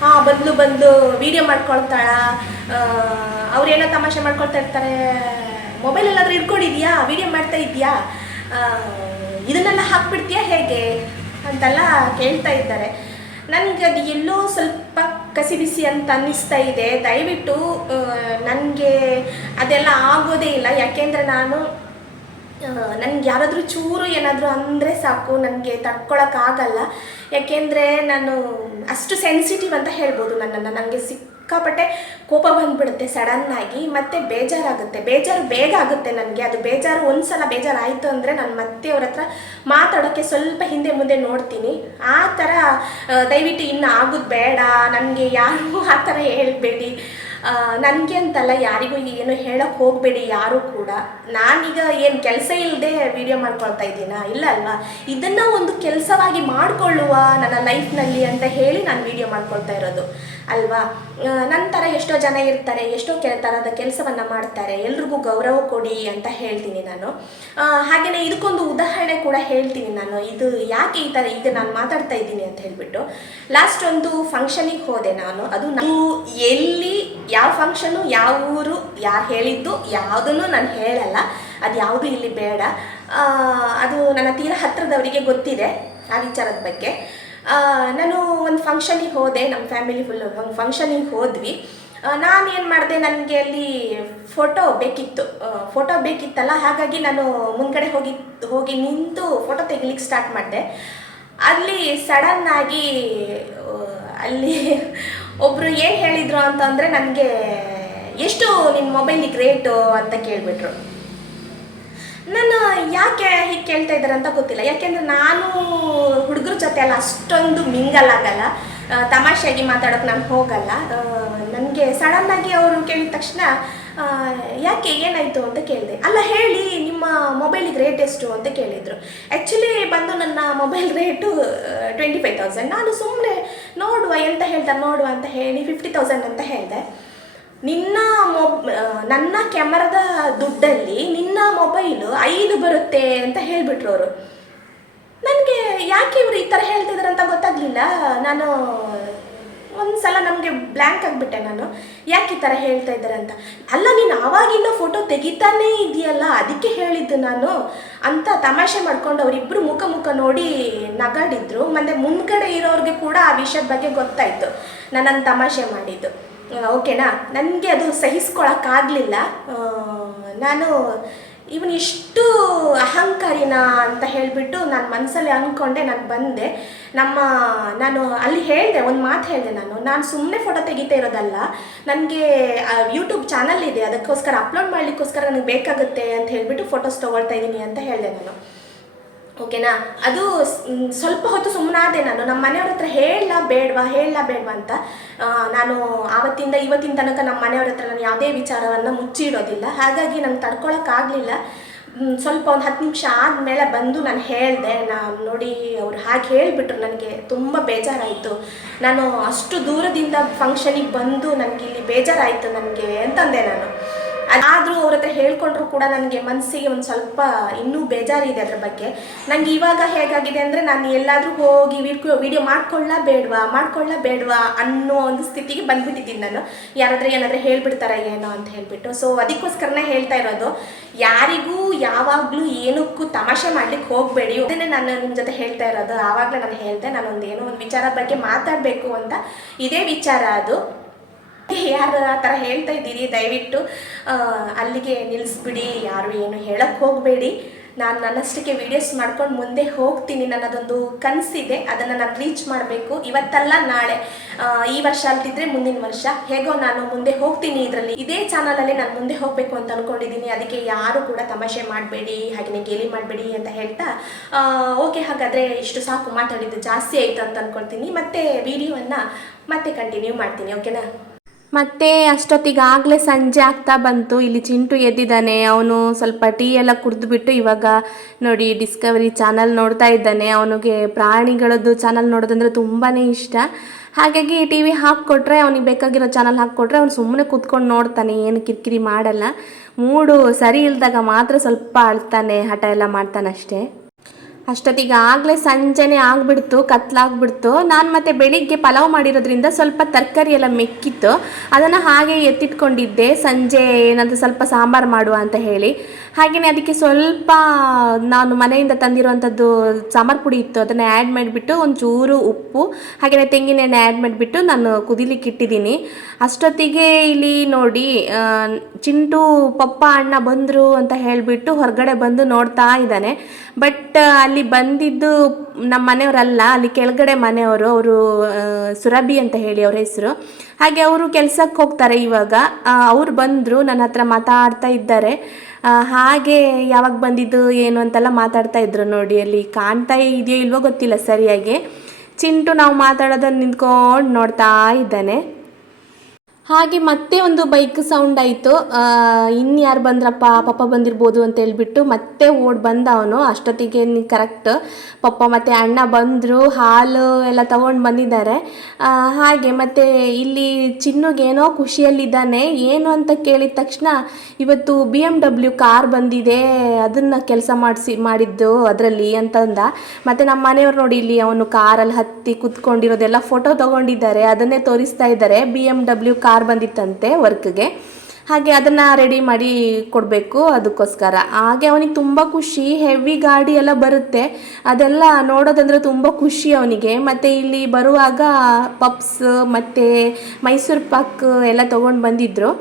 ಹಾಂ ಬಂದು ಬಂದು ವಿಡಿಯೋ ಮಾಡ್ಕೊಳ್ತಾಳ. ಅವ್ರೇನೋ ತಮಾಷೆ ಮಾಡ್ಕೊಳ್ತಾ ಇರ್ತಾರೆ. ಮೊಬೈಲ್ ಎಲ್ಲಾದ್ರೂ ಇಟ್ಕೊಂಡಿದ್ಯಾ ವಿಡಿಯೋ ಮಾಡ್ತಾ ಇದೆಯಾ ಇದನ್ನೆಲ್ಲ ಹಾಕ್ಬಿಡ್ತೀಯಾ ಹೇಗೆ? ಅಂತೆಲ್ಲ ಕೇಳ್ತಾ ಇದ್ದಾರೆ. ನನಗೆ ಅದು ಎಲ್ಲೋ ಸ್ವಲ್ಪ ಕಸಿ ಬಿಸಿ ಅಂತ ಅನ್ನಿಸ್ತಾ ಇದೆ. ದಯವಿಟ್ಟು ನನಗೆ ಅದೆಲ್ಲ ಆಗೋದೇ ಇಲ್ಲ. ಯಾಕೆಂದರೆ ನಾನು ನನಗೆ ಯಾರಾದರೂ ಚೂರು ಏನಾದರೂ ಅಂದರೆ ಸಾಕು. ನನಗೆ ತಡ್ಕೊಳಕ್ಕಾಗಲ್ಲ. ಯಾಕೆಂದರೆ ನಾನು ಅಷ್ಟು ಸೆನ್ಸಿಟಿವ್ ಅಂತ ಹೇಳ್ಬೋದು ನನ್ನನ್ನು. ನನಗೆ ಸಿಕ್ಕಾಪಟ್ಟೆ ಕೋಪ ಬಂದ್ಬಿಡುತ್ತೆ ಸಡನ್ನಾಗಿ ಮತ್ತು ಬೇಜಾರಾಗುತ್ತೆ. ಬೇಜಾರು ಬೇಗ ಆಗುತ್ತೆ ನನಗೆ. ಅದು ಬೇಜಾರು ಒಂದು ಸಲ ಬೇಜಾರಾಯಿತು ಅಂದರೆ ನಾನು ಮತ್ತೆ ಅವ್ರ ಹತ್ರ ಮಾತಾಡೋಕ್ಕೆ ಸ್ವಲ್ಪ ಹಿಂದೆ ಮುಂದೆ ನೋಡ್ತೀನಿ. ಆ ಥರ ದಯವಿಟ್ಟು ಇನ್ನು ಆಗೋದು ಬೇಡ. ನನಗೆ ಯಾರು ಆ ಥರ ಹೇಳ್ಬೇಡಿ. ನನಗೆ ಅಂತಲ್ಲ ಯಾರಿಗೂ ಏನು ಹೇಳಕ್ಕೆ ಹೋಗಬೇಡಿ, ಯಾರು ಕೂಡ. ನಾನೀಗ ಏನು ಕೆಲಸ ಇಲ್ಲದೆ ವಿಡಿಯೋ ಮಾಡ್ಕೊಳ್ತಾ ಇದ್ದೀನ? ಇಲ್ಲ ಅಲ್ವಾ? ಇದನ್ನು ಒಂದು ಕೆಲಸವಾಗಿ ಮಾಡಿಕೊಳ್ಳುವ ನನ್ನ ಲೈಫ್ನಲ್ಲಿ ಅಂತ ಹೇಳಿ ನಾನು ವಿಡಿಯೋ ಮಾಡ್ಕೊಳ್ತಾ ಇರೋದು. ಅಲ್ವಾ? ನನ್ನ ಥರ ಎಷ್ಟೋ ಜನ ಇರ್ತಾರೆ, ಎಷ್ಟೋ ಕೆ ಥರದ ಕೆಲಸವನ್ನು ಮಾಡ್ತಾರೆ, ಎಲ್ರಿಗೂ ಗೌರವ ಕೊಡಿ ಅಂತ ಹೇಳ್ತೀನಿ ನಾನು. ಹಾಗೆಯೇ ಇದಕ್ಕೊಂದು ಉದಾಹರಣೆ ಕೂಡ ಹೇಳ್ತೀನಿ ನಾನು. ಇದು ಯಾಕೆ ಈ ಥರ ಈಗ ನಾನು ಮಾತಾಡ್ತಾ ಇದ್ದೀನಿ ಅಂತ ಹೇಳ್ಬಿಟ್ಟು. ಲಾಸ್ಟ್ ಒಂದು ಫಂಕ್ಷನಿಗೆ ಹೋದೆ ನಾನು. ಅದು ನಾನು ಎಲ್ಲಿ ಯಾವ ಫಂಕ್ಷನು ಯಾವ ಊರು ಯಾರು ಹೇಳಿದ್ದು, ಯಾವುದನ್ನು ನಾನು ಹೇಳಲ್ಲ. ಅದು ಯಾವುದು ಇಲ್ಲಿ ಬೇಡ. ಅದು ನನ್ನ ತೀರ ಹತ್ತಿರದವರಿಗೆ ಗೊತ್ತಿದೆ ಆ ವಿಚಾರದ ಬಗ್ಗೆ. ನಾನು ಒಂದು ಫಂಕ್ಷನಿಗೆ ಹೋದೆ ನಮ್ಮ ಫ್ಯಾಮಿಲಿ ಫುಲ್ ಒಂದು ಫಂಕ್ಷನಿಗೆ ಹೋದ್ವಿ. ನಾನು ಏನು ಮಾಡಿದೆ, ನನಗೆ ಅಲ್ಲಿ ಫೋಟೋ ಬೇಕಿತ್ತು. ಫೋಟೋ ಬೇಕಿತ್ತಲ್ಲ, ಹಾಗಾಗಿ ನಾನು ಮುಂದ್ಗಡೆ ಹೋಗಿ ಹೋಗಿ ನಿಂತು ಫೋಟೋ ತೆಗಿಲಿಕ್ಕೆ ಸ್ಟಾರ್ಟ್ ಮಾಡಿದೆ. ಅಲ್ಲಿ ಸಡನ್ನಾಗಿ ಅಲ್ಲಿ ಒಬ್ಬರು ಏನು ಹೇಳಿದರು ಅಂತಂದರೆ ನನಗೆ, ಎಷ್ಟು ನಿನ್ನ ಮೊಬೈಲಿಗೆ ರೇಟು ಅಂತ ಕೇಳಿಬಿಟ್ರು. ನಾನು ಯಾಕೆ ಹೀಗೆ ಕೇಳ್ತಾ ಇದ್ದಾರೆ ಅಂತ ಗೊತ್ತಿಲ್ಲ. ಯಾಕೆಂದ್ರೆ ನಾನು ಹುಡುಗರ ಜೊತೆ ಎಲ್ಲ ಅಷ್ಟೊಂದು ಮಿಂಗಲ್ ಆಗಲ್ಲ. ತಮಾಷೆಯಾಗಿ ಮಾತಾಡೋಕೆ ನಾನು ಹೋಗಲ್ಲ. ನನಗೆ ಸಡನ್ನಾಗಿ ಅವರು ಕೇಳಿದ ತಕ್ಷಣ ಯಾಕೆ ಏನಾಯಿತು ಅಂತ ಕೇಳಿದೆ. ಅಲ್ಲ ಹೇಳಿ, ನಿಮ್ಮ ಮೊಬೈಲಿಗೆ ರೇಟ್ ಎಷ್ಟು ಅಂತ ಕೇಳಿದರು. ಆ್ಯಕ್ಚುಲಿ ಬಂದು ನನ್ನ mobile rate twenty five thousand ನಾನು ಸುಮ್ಮನೆ ನೋಡುವ ಎಂತ ಹೇಳ್ತಾರೆ, ನೋಡುವ ಅಂತ ಹೇಳಿ ಫಿಫ್ಟಿ ತೌಸಂಡ್ ಅಂತ ಹೇಳಿದೆ. ನಿನ್ನ ಮೊಬ್ ನನ್ನ ಕ್ಯಾಮರಾದ ದುಡ್ಡಲ್ಲಿ ನಿನ್ನ ಮೊಬೈಲು ಐದು ಬರುತ್ತೆ ಅಂತ ಹೇಳಿಬಿಟ್ರು ಅವರು. ನನಗೆ ಯಾಕೆ ಇವರು ಈ ಥರ ಹೇಳ್ತಿದ್ದಾರೆ ಅಂತ ಗೊತ್ತಾಗಲಿಲ್ಲ. ನಾನು ಒಂದು ಸಲ ನಮಗೆ ಬ್ಲ್ಯಾಂಕ್ ಆಗಿಬಿಟ್ಟೆ ನಾನು. ಯಾಕೆ ಈ ಥರ ಹೇಳ್ತಾ ಇದ್ದಾರೆ ಅಂತ? ಅಲ್ಲ, ನೀನು ಆವಾಗಿಂದ ಫೋಟೋ ತೆಗಿತಾನೇ ಇದೆಯಲ್ಲ ಅದಕ್ಕೆ ಹೇಳಿದ್ದು ನಾನು. ಅಂತ ತಮಾಷೆ ಮಾಡ್ಕೊಂಡು ಅವರಿಬ್ಬರು ಮುಖ ಮುಖ ನೋಡಿ ನಗಾಡಿದ್ರು. ಮತ್ತು ಮುಂದ್ಗಡೆ ಇರೋರಿಗೆ ಕೂಡ ಆ ವಿಷಯದ ಬಗ್ಗೆ ಗೊತ್ತಾಯಿತು. ನನ್ನನ್ನು ತಮಾಷೆ ಮಾಡಿದ್ದು. ಓಕೆನಾ? ನನಗೆ ಅದು ಸಹಿಸ್ಕೊಳಕ್ಕಾಗಲಿಲ್ಲ ನಾನು ಇವನು ಇಷ್ಟು ಅಹಂಕಾರಿನ ಅಂತ ಹೇಳಿಬಿಟ್ಟು ನಾನು ಮನಸ್ಸಲ್ಲಿ ಅಂದ್ಕೊಂಡೆ ನಾನು ಬಂದೆ. ನಮ್ಮ, ನಾನು ಅಲ್ಲಿ ಹೇಳಿದೆ, ಒಂದು ಮಾತು ಹೇಳಿದೆ ನಾನು. ನಾನು ಸುಮ್ಮನೆ ಫೋಟೋ ತೆಗಿತಾ ಇರೋದಲ್ಲ, ನನಗೆ ಯೂಟ್ಯೂಬ್ ಚಾನಲ್ ಇದೆ. ಅದಕ್ಕೋಸ್ಕರ ಅಪ್ಲೋಡ್ ಮಾಡಲಿಕ್ಕೋಸ್ಕರ ನನಗೆ ಬೇಕಾಗುತ್ತೆ ಅಂತ ಹೇಳಿಬಿಟ್ಟು ಫೋಟೋಸ್ ತೊಗೊಳ್ತಾ ಇದ್ದೀನಿ ಅಂತ ಹೇಳಿದೆ ನಾನು. ಓಕೆನಾ? ಅದು ಸ್ವಲ್ಪ ಹೊತ್ತು ಸುಮ್ಮನಾದೆ ನಾನು. ನಮ್ಮ ಮನೆಯವ್ರ ಹತ್ರ ಹೇಳಲ್ಲ ಬೇಡವಾ ಹೇಳಲ್ಲ ಬೇಡವಾ ಅಂತ ನಾನು ಆವತ್ತಿಂದ ಇವತ್ತಿನ ತನಕ ನಮ್ಮ ಮನೆಯವ್ರ ಹತ್ರ ನಾನು ಯಾವುದೇ ವಿಚಾರವನ್ನು ಮುಚ್ಚಿಡೋದಿಲ್ಲ. ಹಾಗಾಗಿ ನಂಗೆ ತಡ್ಕೊಳಕ್ಕಾಗಲಿಲ್ಲ ಸ್ವಲ್ಪ ಒಂದು ಹತ್ತು ನಿಮಿಷ ಆದಮೇಲೆ ಬಂದು ನಾನು ಹೇಳಿದೆ. ನಾ ನೋಡಿ ಅವ್ರು ಹಾಗೆ ಹೇಳಿಬಿಟ್ರು ನನಗೆ. ತುಂಬ ಬೇಜಾರಾಯಿತು. ನಾನು ಅಷ್ಟು ದೂರದಿಂದ ಫಂಕ್ಷನಿಗೆ ಬಂದು ನನಗೆ ಇಲ್ಲಿ ಬೇಜಾರಾಯಿತು ನನಗೆ ಅಂತಂದೆ ನಾನು. ಆದರೂ ಅವ್ರ ಹತ್ರ ಹೇಳ್ಕೊಂಡ್ರು ಕೂಡ ನನಗೆ ಮನಸ್ಸಿಗೆ ಒಂದು ಸ್ವಲ್ಪ ಇನ್ನೂ ಬೇಜಾರಿದೆ ಅದ್ರ ಬಗ್ಗೆ. ನನಗೆ ಇವಾಗ ಹೇಗಾಗಿದೆ ಅಂದರೆ ನಾನು ಎಲ್ಲಾದರೂ ಹೋಗಿ ವಿಡ್ಕೋ, ವಿಡಿಯೋ ಮಾಡ್ಕೊಳ್ಳ ಬೇಡವಾ ಮಾಡ್ಕೊಳ್ಳ ಬೇಡವಾ ಅನ್ನೋ ಒಂದು ಸ್ಥಿತಿಗೆ ಬಂದ್ಬಿಟ್ಟಿದ್ದೀನಿ ನಾನು. ಯಾರಾದ್ರೆ ಏನಾದರೂ ಹೇಳ್ಬಿಡ್ತಾರ ಏನೋ ಅಂತ ಹೇಳ್ಬಿಟ್ಟು. ಸೊ ಅದಕ್ಕೋಸ್ಕರನೇ ಹೇಳ್ತಾ ಇರೋದು, ಯಾರಿಗೂ ಯಾವಾಗಲೂ ಏನಕ್ಕೂ ತಮಾಷೆ ಮಾಡ್ಲಿಕ್ಕೆ ಹೋಗಬೇಡಿ. ಅದನ್ನೇ ನಾನು ನಿಮ್ಮ ಜೊತೆ ಹೇಳ್ತಾ ಇರೋದು. ಆವಾಗಲೇ ನಾನು ಹೇಳ್ತೆ ನಾನು ಒಂದು ಏನೋ ಒಂದು ವಿಚಾರದ ಬಗ್ಗೆ ಮಾತಾಡಬೇಕು ಅಂತ. ಇದೇ ವಿಚಾರ ಅದು. ಯಾರು ಆ ಥರ ಹೇಳ್ತಾ ಇದ್ದೀರಿ, ದಯವಿಟ್ಟು ಅಲ್ಲಿಗೆ ನಿಲ್ಲಿಸ್ಬಿಡಿ ಯಾರು ಏನು ಹೇಳಕ್ಕೆ ಹೋಗಬೇಡಿ. ನಾನು ನನ್ನಷ್ಟಕ್ಕೆ ವೀಡಿಯೋಸ್ ಮಾಡ್ಕೊಂಡು ಮುಂದೆ ಹೋಗ್ತೀನಿ, ನನ್ನದೊಂದು ಕನಸಿದೆ, ಅದನ್ನು ನಾನು ರೀಚ್ ಮಾಡಬೇಕು. ಇವತ್ತಲ್ಲ ನಾಳೆ ಈ ವರ್ಷ ಅಲ್ತಿದ್ರೆ ಮುಂದಿನ ವರ್ಷ. ಹೇಗೋ ನಾನು ಮುಂದೆ ಹೋಗ್ತೀನಿ ಇದರಲ್ಲಿ. ಇದೇ ಚಾನಲಲ್ಲಿ ನಾನು ಮುಂದೆ ಹೋಗಬೇಕು ಅಂತ ಅಂದ್ಕೊಂಡಿದ್ದೀನಿ ಅದಕ್ಕೆ ಯಾರು ಕೂಡ ತಮಾಷೆ ಮಾಡಬೇಡಿ ಹಾಗೆಯೇ ಗೇಲಿ ಮಾಡಬೇಡಿ ಅಂತ ಹೇಳ್ತಾ ಓಕೆ, ಹಾಗಾದರೆ ಇಷ್ಟು ಸಾಕು. ಮಾತಾಡಿದ್ದು ಜಾಸ್ತಿ ಆಯಿತು ಅಂತ ಅಂದ್ಕೊಳ್ತೀನಿ ಮತ್ತೆ ವಿಡಿಯೋವನ್ನು ಮತ್ತೆ ಕಂಟಿನ್ಯೂ ಮಾಡ್ತೀನಿ ಓಕೆನಾ ಮತ್ತೆ ಅಷ್ಟೊತ್ತಿಗಾಗಲೇ ಸಂಜೆ ಆಗ್ತಾ ಬಂತು. ಇಲ್ಲಿ ಚಿಂಟು ಎದ್ದಿದ್ದಾನೆ. ಅವನು ಸ್ವಲ್ಪ ಟೀ ಎಲ್ಲ ಕುಡಿದ್ಬಿಟ್ಟು ಇವಾಗ ನೋಡಿ ಡಿಸ್ಕವರಿ ಚಾನಲ್ ನೋಡ್ತಾ ಇದ್ದಾನೆ. ಅವನಿಗೆ ಪ್ರಾಣಿಗಳದ್ದು ಚಾನಲ್ ನೋಡೋದಂದ್ರೆ ತುಂಬಾ ಇಷ್ಟ. ಹಾಗಾಗಿ ಟಿ ವಿ ಹಾಕ್ಕೊಟ್ರೆ, ಅವನಿಗೆ ಬೇಕಾಗಿರೋ ಚಾನಲ್ ಹಾಕ್ಕೊಟ್ರೆ ಅವ್ನು ಸುಮ್ಮನೆ ಕೂತ್ಕೊಂಡು ನೋಡ್ತಾನೆ. ಏನು ಕಿರಿಕಿರಿ ಮಾಡಲ್ಲ. ಮೂಡು ಸರಿ ಇಲ್ದಾಗ ಮಾತ್ರ ಸ್ವಲ್ಪ ಅಳ್ತಾನೆ, ಹಠ ಎಲ್ಲ ಮಾಡ್ತಾನೆ ಅಷ್ಟೇ ಅಷ್ಟೊತ್ತಿಗೆ ಆಗಲೇ ಸಂಜೆನೇ ಆಗಿಬಿಡ್ತು, ಕತ್ಲಾಗ್ಬಿಡ್ತು. ನಾನು ಮತ್ತೆ ಬೆಳಿಗ್ಗೆ ಪಲಾವ್ ಮಾಡಿರೋದ್ರಿಂದ ಸ್ವಲ್ಪ ತರಕಾರಿ ಎಲ್ಲ ಮೆಕ್ಕಿತ್ತು. ಅದನ್ನು ಹಾಗೆ ಎತ್ತಿಟ್ಕೊಂಡಿದ್ದೆ. ಸಂಜೆ ಏನಾದರೂ ಸ್ವಲ್ಪ ಸಾಂಬಾರು ಮಾಡುವ ಅಂತ ಹೇಳಿ. ಹಾಗೆಯೇ ಅದಕ್ಕೆ ಸ್ವಲ್ಪ ನಾನು ಮನೆಯಿಂದ ತಂದಿರುವಂಥದ್ದು ಸಾಂಬಾರು ಪುಡಿ ಇತ್ತು. ಅದನ್ನು ಆ್ಯಡ್ ಮಾಡಿಬಿಟ್ಟು ಒಂಚೂರು ಉಪ್ಪು ಹಾಗೆಯೇ ತೆಂಗಿನೆಣ್ಣೆ ಆ್ಯಡ್ ಮಾಡಿಬಿಟ್ಟು ನಾನು ಕುದಿಲಿಕ್ಕೆ ಇಟ್ಟಿದ್ದೀನಿ. ಅಷ್ಟೊತ್ತಿಗೆ ಇಲ್ಲಿ ನೋಡಿ ಚಿಂಟು ಪಪ್ಪ ಅಣ್ಣ ಬಂದರು ಅಂತ ಹೇಳಿಬಿಟ್ಟು ಹೊರಗಡೆ ಬಂದು ನೋಡ್ತಾ ಇದ್ದಾನೆ. ಬಟ್ ಅಲ್ಲಿ ಬಂದಿದ್ದು ನಮ್ಮ ಮನೆಯವರಲ್ಲ, ಅಲ್ಲಿ ಕೆಳಗಡೆ ಮನೆಯವರು, ಅವರು ಸುರಭಿ ಅಂತ ಹೇಳಿ ಅವ್ರ ಹೆಸರು. ಹಾಗೆ ಅವರು ಕೆಲಸಕ್ಕೆ ಹೋಗ್ತಾರೆ ಇವಾಗ. ಅವ್ರು ಬಂದರು, ನನ್ನ ಹತ್ರ ಮಾತಾಡ್ತಾ ಇದ್ದಾರೆ. ಹಾಗೆ ಯಾವಾಗ ಬಂದಿದ್ದು, ಏನು ಅಂತೆಲ್ಲ ಮಾತಾಡ್ತಾ ಇದ್ರು ನೋಡಿ, ಅಲ್ಲಿ ಕಾಣ್ತಾ ಇದೆಯೋ ಇಲ್ವೋ ಗೊತ್ತಿಲ್ಲ ಸರಿಯಾಗಿ. ಚಿಂಟು ನಾವು ಮಾತಾಡೋದನ್ನು ನಿಂತ್ಕೊಂಡು ನೋಡ್ತಾ ಇದ್ದಾನೆ. ಹಾಗೆ ಮತ್ತೆ ಒಂದು ಬೈಕ್ ಸೌಂಡ್ ಆಯಿತು. ಇನ್ನು ಯಾರು ಬಂದ್ರಪ್ಪ, ಪಪ್ಪ ಬಂದಿರ್ಬೋದು ಅಂತ ಹೇಳ್ಬಿಟ್ಟು ಮತ್ತೆ ಓಡ್ ಬಂದ ಅವನು. ಅಷ್ಟೊತ್ತಿಗೆ ಕರೆಕ್ಟ್ ಪಪ್ಪ ಮತ್ತು ಅಣ್ಣ ಬಂದರು, ಹಾಲು ಎಲ್ಲ ತಗೊಂಡು ಬಂದಿದ್ದಾರೆ. ಹಾಗೆ ಮತ್ತು ಇಲ್ಲಿ ಚಿನ್ನುಗೇನೋ ಖುಷಿಯಲ್ಲಿದ್ದಾನೆ. ಏನು ಅಂತ ಕೇಳಿದ ತಕ್ಷಣ ಇವತ್ತು ಬಿ ಎಂ ಡಬ್ಲ್ಯೂ ಕಾರ್ ಬಂದಿದೆ. ಅದನ್ನು ಕೆಲಸ ಮಾಡಿಸಿ, ಮಾಡಿದ್ದು ಅದರಲ್ಲಿ ಅಂತಂದ. ಮತ್ತು ನಮ್ಮ ಮನೆಯವ್ರು ನೋಡಿ ಇಲ್ಲಿ ಅವನು ಕಾರಲ್ಲಿ ಹತ್ತಿ ಕುತ್ಕೊಂಡಿರೋದೆಲ್ಲ ಫೋಟೋ ತಗೊಂಡಿದ್ದಾರೆ. ಅದನ್ನೇ ತೋರಿಸ್ತಾ ಇದ್ದಾರೆ. ಬಿ ಎಂ ಡಬ್ಲ್ಯೂ ಕಾರ್ ಬಂದಿತ್ತಂತೆ ವರ್ಕ್ಗೆ. ಹಾಗೆ ಅದನ್ನು ರೆಡಿ ಮಾಡಿ ಕೊಡಬೇಕು ಅದಕ್ಕೋಸ್ಕರ. ಹಾಗೆ ಅವನಿಗೆ ತುಂಬ ಖುಷಿ ಹೆವಿ ಗಾಡಿ ಎಲ್ಲ ಬರುತ್ತೆ. ಅದೆಲ್ಲ ನೋಡೋದಂದ್ರೆ ತುಂಬ ಖುಷಿ ಅವನಿಗೆ. ಮತ್ತು ಇಲ್ಲಿ ಬರುವಾಗ ಪಪ್ಸ್ ಮತ್ತು ಮೈಸೂರು ಪಾಕ್ ಎಲ್ಲ ತೊಗೊಂಡು ಬಂದಿದ್ದರು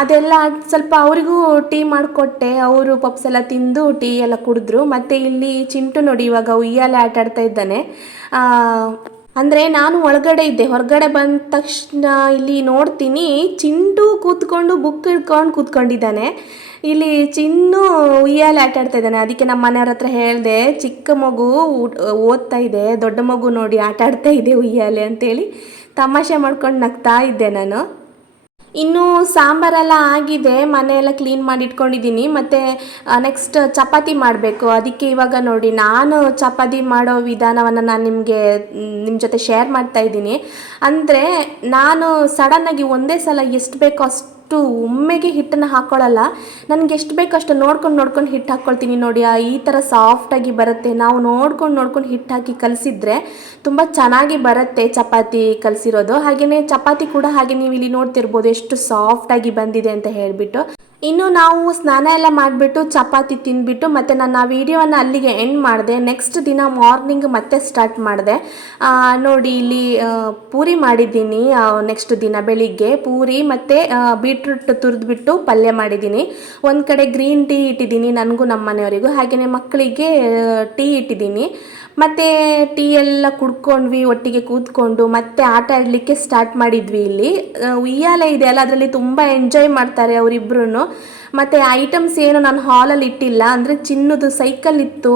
ಅದೆಲ್ಲ ಸ್ವಲ್ಪ ಅವರಿಗೂ ಟೀ ಮಾಡಿಕೊಟ್ಟೆ. ಅವರು ಪಪ್ಸ್ ಎಲ್ಲ ತಿಂದು ಟೀ ಎಲ್ಲ ಕುಡಿದ್ರು. ಮತ್ತು ಇಲ್ಲಿ ಚಿಂಟು ನೋಡಿ ಇವಾಗ ಉಯ್ಯಾಲೆ ಆಟಾಡ್ತಾ ಇದ್ದಾನೆ. ಅಂದರೆ ನಾನು ಒಳಗಡೆ ಇದ್ದೆ. ಹೊರಗಡೆ ಬಂದ ತಕ್ಷಣ ಇಲ್ಲಿ ನೋಡ್ತೀನಿ. ಚಿಂಟು ಕೂತ್ಕೊಂಡು ಬುಕ್ ಹಿಡ್ಕೊಂಡು ಕೂತ್ಕೊಂಡಿದ್ದಾನೆ. ಇಲ್ಲಿ ಚಿನ್ನು ಉಯ್ಯಾಲೆ ಆಟ ಆಡ್ತಾ ಇದ್ದಾನೆ. ಅದಕ್ಕೆ ನಮ್ಮ ಮನೆಯವ್ರ ಹತ್ರ ಹೇಳಿದೆ, ಚಿಕ್ಕ ಮಗು ಓದ್ತಾ ಇದೆ. ದೊಡ್ಡ ಮಗು ನೋಡಿ ಆಟ ಆಡ್ತಾ ಇದೆ ಉಯ್ಯಾಲೆ ಅಂತೇಳಿ ತಮಾಷೆ ಮಾಡ್ಕೊಂಡು ನಗ್ತಾ ಇದ್ದೆ ನಾನು. ಇನ್ನು ಸಾಂಬಾರೆಲ್ಲ ಆಗಿದೆ, ಮನೆಯೆಲ್ಲ ಕ್ಲೀನ್ ಮಾಡಿ ಇಟ್ಕೊಂಡಿದ್ದೀನಿ ಮತ್ತು ನೆಕ್ಸ್ಟ್ ಚಪಾತಿ ಮಾಡಬೇಕು. ಅದಕ್ಕೆ ಇವಾಗ ನೋಡಿ, ನಾನು ಚಪಾತಿ ಮಾಡೋ ವಿಧಾನವನ್ನು ನಾನು ನಿಮಗೆ ನಿಮ್ಮ ಜೊತೆ ಶೇರ್ ಮಾಡ್ತಾ ಇದ್ದೀನಿ. ಅಂದರೆ, ನಾನು ಸಡನ್ನಾಗಿ ಒಂದೇ ಸಲ ಎಷ್ಟು ಬೇಕೋ ಅಷ್ಟು ಒಮ್ಮೆಗೆ ಹಿಟ್ಟನ್ನು ಹಾಕ್ಕೊಳ್ಳಲ್ಲ ನನಗೆ ಎಷ್ಟು ಬೇಕು ಅಷ್ಟು ನೋಡ್ಕೊಂಡು ನೋಡ್ಕೊಂಡು ಹಿಟ್ಟು ಹಾಕ್ಕೊಳ್ತೀನಿ ನೋಡಿ. ಆ ಈ ಥರ ಸಾಫ್ಟಾಗಿ ಬರುತ್ತೆ. ನಾವು ನೋಡ್ಕೊಂಡು ನೋಡ್ಕೊಂಡು ಹಿಟ್ಟು ಹಾಕಿ ಕಲಿಸಿದ್ರೆ ತುಂಬ ಚೆನ್ನಾಗಿ ಬರುತ್ತೆ ಚಪಾತಿ ಕಲಿಸಿರೋದು. ಹಾಗೆಯೇ ಚಪಾತಿ ಕೂಡ ಹಾಗೆ ನೀವು ಇಲ್ಲಿ ನೋಡ್ತಿರ್ಬೋದು ಎಷ್ಟು ಸಾಫ್ಟಾಗಿ ಬಂದಿದೆ ಅಂತ ಹೇಳಿಬಿಟ್ಟು. ಇನ್ನು ನಾವು ಸ್ನಾನ ಎಲ್ಲ ಮಾಡಿಬಿಟ್ಟು ಚಪಾತಿ ತಿಂದ್ಬಿಟ್ಟು ಮತ್ತು ನಾನು ಆ ವಿಡಿಯೋನ ಅಲ್ಲಿಗೆ ಎಂಡ್ ಮಾಡಿದೆ. ನೆಕ್ಸ್ಟ್ ದಿನ ಮಾರ್ನಿಂಗ್ ಮತ್ತೆ ಸ್ಟಾರ್ಟ್ ಮಾಡಿದೆ. ನೋಡಿ ಇಲ್ಲಿ ಪೂರಿ ಮಾಡಿದ್ದೀನಿ. ನೆಕ್ಸ್ಟ್ ದಿನ ಬೆಳಿಗ್ಗೆ ಪೂರಿ ಮತ್ತು ಬೀಟ್ರೂಟ್ ತುರಿದ್ಬಿಟ್ಟು ಪಲ್ಯ ಮಾಡಿದ್ದೀನಿ. ಒಂದು ಕಡೆ ಗ್ರೀನ್ ಟೀ ಇಟ್ಟಿದ್ದೀನಿ. ನನಗೂ ನಮ್ಮ ಮನೆಯವರಿಗೂ ಹಾಗೆಯೇ ಮಕ್ಕಳಿಗೆ ಟೀ ಇಟ್ಟಿದ್ದೀನಿ. ಮತ್ತು ಟೀ ಎಲ್ಲ ಕುಡ್ಕೊಂಡ್ವಿ, ಒಟ್ಟಿಗೆ ಕೂತ್ಕೊಂಡು. ಮತ್ತೆ ಆಟ ಆಡಲಿಕ್ಕೆ ಸ್ಟಾರ್ಟ್ ಮಾಡಿದ್ವಿ ಇಲ್ಲಿ. ಉಯ್ಯಾಲೆ ಇದೆ ಅಲ್ಲ, ಅದರಲ್ಲಿ ತುಂಬ ಎಂಜಾಯ್ ಮಾಡ್ತಾರೆ ಅವರಿಬ್ರು ಮತ್ತು ಐಟಮ್ಸ್ ಏನು ನಾನು ಹಾಲಲ್ಲಿ ಇಟ್ಟಿಲ್ಲ. ಅಂದರೆ ಚಿನ್ನದು ಸೈಕಲ್ ಇತ್ತು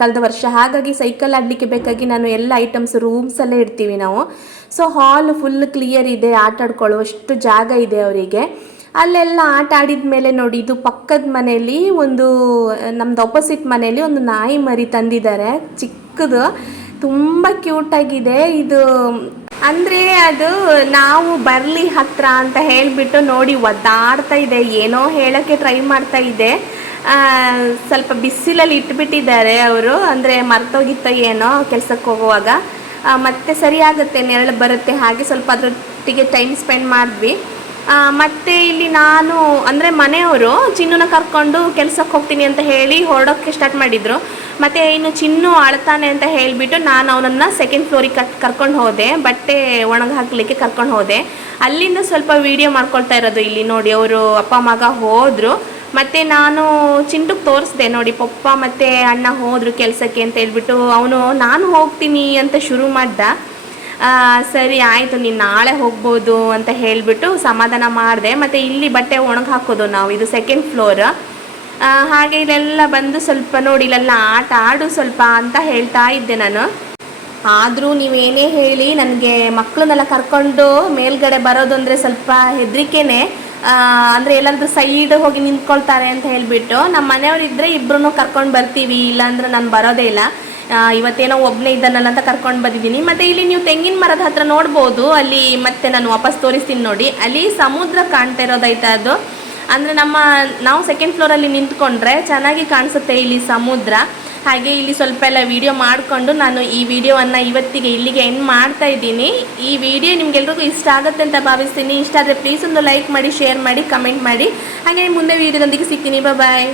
ಕಳೆದ ವರ್ಷ. ಹಾಗಾಗಿ ಸೈಕಲ್ ಆಡಲಿಕ್ಕೆ ಬೇಕಾಗಿ ನಾನು ಎಲ್ಲ ಐಟಮ್ಸ್ ರೂಮ್ಸಲ್ಲೇ ಇಡ್ತೀವಿ ನಾವು. ಸೊ ಹಾಲ್ ಫುಲ್ ಕ್ಲಿಯರ್ ಇದೆ, ಆಟ ಆಡ್ಕೊಳ್ಳುವಷ್ಟು ಜಾಗ ಇದೆ ಅವರಿಗೆ. ಅಲ್ಲೆಲ್ಲ ಆಟ ಆಡಿದ ಮೇಲೆ ನೋಡಿ, ಇದು ಪಕ್ಕದ ಮನೆಯಲ್ಲಿ ಒಂದು, ನಮ್ದು ಆಪೋಸಿಟ್ ಮನೆಯಲ್ಲಿ ಒಂದು ನಾಯಿ ಮರಿ ತಂದಿದ್ದಾರೆ. ಚಿಕ್ಕದು, ತುಂಬ ಕ್ಯೂಟಾಗಿದೆ ಇದು, ಅಂದರೆ ಅದು ನಾವು ಬರಲಿ ಹತ್ರ ಅಂತ ಹೇಳಿಬಿಟ್ಟು ನೋಡಿ ಒದ್ದಾಡ್ತಾ ಇದೆ. ಏನೋ ಹೇಳೋಕ್ಕೆ ಟ್ರೈ ಮಾಡ್ತಾ ಇದೆ. ಸ್ವಲ್ಪ ಬಿಸಿಲಲ್ಲಿ ಇಟ್ಬಿಟ್ಟಿದ್ದಾರೆ ಅವರು. ಅಂದರೆ ಮರ್ತೋಗಿತ್ತೋ ಏನೋ ಕೆಲಸಕ್ಕೆ ಹೋಗುವಾಗ. ಮತ್ತೆ ಸರಿಯಾಗುತ್ತೆ ನೆರಳು ಬರುತ್ತೆ. ಹಾಗೆ ಸ್ವಲ್ಪ ಅದರೊಟ್ಟಿಗೆ ಟೈಮ್ ಸ್ಪೆಂಡ್ ಮಾಡಿದ್ವಿ. ಮತ್ತೆ ಇಲ್ಲಿ ನಾನು, ಅಂದರೆ ಮನೆಯವರು ಚಿನ್ನುನ ಕರ್ಕೊಂಡು ಕೆಲಸಕ್ಕೆ ಹೋಗ್ತೀನಿ ಅಂತ ಹೇಳಿ ಹೊರಡೋಕ್ಕೆ ಸ್ಟಾರ್ಟ್ ಮಾಡಿದರು. ಮತ್ತು ಇನ್ನು ಚಿನ್ನು ಅಳ್ತಾನೆ ಅಂತ ಹೇಳಿಬಿಟ್ಟು ನಾನು ಅವನನ್ನು ಸೆಕೆಂಡ್ ಫ್ಲೋರಿಗೆ ಕಟ್ ಕರ್ಕೊಂಡು ಹೋದೆ. ಬಟ್ಟೆ ಒಣಗಿ ಹಾಕಲಿಕ್ಕೆ ಕರ್ಕೊಂಡು ಹೋದೆ. ಅಲ್ಲಿಂದ ಸ್ವಲ್ಪ ವೀಡಿಯೋ ಮಾಡ್ಕೊಳ್ತಾ ಇರೋದು ಇಲ್ಲಿ ನೋಡಿ. ಅವರು ಅಪ್ಪ, ಮಗ ಹೋದರು. ಮತ್ತು ನಾನು ಚಿಂಟುಗೆ ತೋರಿಸ್ದೆ ನೋಡಿ, ಪಪ್ಪ ಮತ್ತು ಅಣ್ಣ ಹೋದರು ಕೆಲಸಕ್ಕೆ ಅಂತ ಹೇಳ್ಬಿಟ್ಟು. ಅವನು, ನಾನು ಹೋಗ್ತೀನಿ ಅಂತ ಶುರು ಮಾಡ್ದ. ಸರಿ, ಆಯಿತು, ನೀನು ನಾಳೆ ಹೋಗ್ಬೋದು ಅಂತ ಹೇಳಿಬಿಟ್ಟು ಸಮಾಧಾನ ಮಾಡಿದೆ. ಮತ್ತು ಇಲ್ಲಿ ಬಟ್ಟೆ ಒಣಗಿ ಹಾಕೋದು ನಾವು, ಇದು ಸೆಕೆಂಡ್ ಫ್ಲೋರ್ ಹಾಗೆ ಇಲ್ಲೆಲ್ಲ ಬಂದು ಸ್ವಲ್ಪ ನೋಡಿ, ಇಲ್ಲೆಲ್ಲ ಆಟ ಆಡು ಸ್ವಲ್ಪ ಅಂತ ಹೇಳ್ತಾ ಇದ್ದೆ ನಾನು. ಆದರೂ ನೀವೇನೇ ಹೇಳಿ ನನಗೆ ಮಕ್ಕಳನ್ನೆಲ್ಲ ಕರ್ಕೊಂಡು ಮೇಲ್ಗಡೆ ಬರೋದು ಅಂದರೆ ಸ್ವಲ್ಪ ಹೆದರಿಕೆನೆ. ಅಂದರೆ ಎಲ್ಲಾದರೂ ಸೈಡ್ ಹೋಗಿ ನಿಂತ್ಕೊಳ್ತಾರೆ ಅಂತ ಹೇಳಿಬಿಟ್ಟು. ನಮ್ಮ ಮನೆಯವರಿದ್ದರೆ ಇಬ್ಬರೂ ಕರ್ಕೊಂಡು ಬರ್ತೀವಿ, ಇಲ್ಲಾಂದ್ರೆ ನಾನು ಬರೋದೇ ಇಲ್ಲ. ಇವತ್ತೇನೋ ಒಬ್ಬನೇ ಇದ್ದಾನಲ್ಲ ಅಂತ ಕರ್ಕೊಂಡು ಬಂದಿದ್ದೀನಿ. ಮತ್ತು ಇಲ್ಲಿ ನೀವು ತೆಂಗಿನ ಮರದ ಹತ್ರ ನೋಡ್ಬೋದು. ಅಲ್ಲಿ ಮತ್ತೆ ನಾನು ವಾಪಸ್ ತೋರಿಸ್ತೀನಿ ನೋಡಿ. ಅಲ್ಲಿ ಸಮುದ್ರ ಕಾಣ್ತಾ ಇರೋದೈತೆ ಅದು? ಅಂದರೆ ನಮ್ಮ, ನಾವು ಸೆಕೆಂಡ್ ಫ್ಲೋರಲ್ಲಿ ನಿಂತ್ಕೊಂಡ್ರೆ ಚೆನ್ನಾಗಿ ಕಾಣಿಸುತ್ತೆ ಇಲ್ಲಿ ಸಮುದ್ರ. ಹಾಗೆ ಇಲ್ಲಿ ಸ್ವಲ್ಪ ಎಲ್ಲ ವೀಡಿಯೋ ಮಾಡಿಕೊಂಡು ನಾನು ಈ ವಿಡಿಯೋವನ್ನು ಇವತ್ತಿಗೆ ಇಲ್ಲಿಗೆ ಎಂಡ್ ಮಾಡ್ತಾ ಇದ್ದೀನಿ. ಈ ವಿಡಿಯೋ ನಿಮ್ಗೆಲ್ರಿಗೂ ಇಷ್ಟ ಆಗುತ್ತೆ ಅಂತ ಭಾವಿಸ್ತೀನಿ. ಇಷ್ಟ ಆದರೆ ಪ್ಲೀಸ್ ಒಂದು ಲೈಕ್ ಮಾಡಿ ಶೇರ್ ಮಾಡಿ ಕಮೆಂಟ್ ಮಾಡಿ. ಹಾಗೆ ಮುಂದೆ ವೀಡಿಯೋದೊಂದಿಗೆ ಸಿಗ್ತೀನಿ. ಬಾಯ್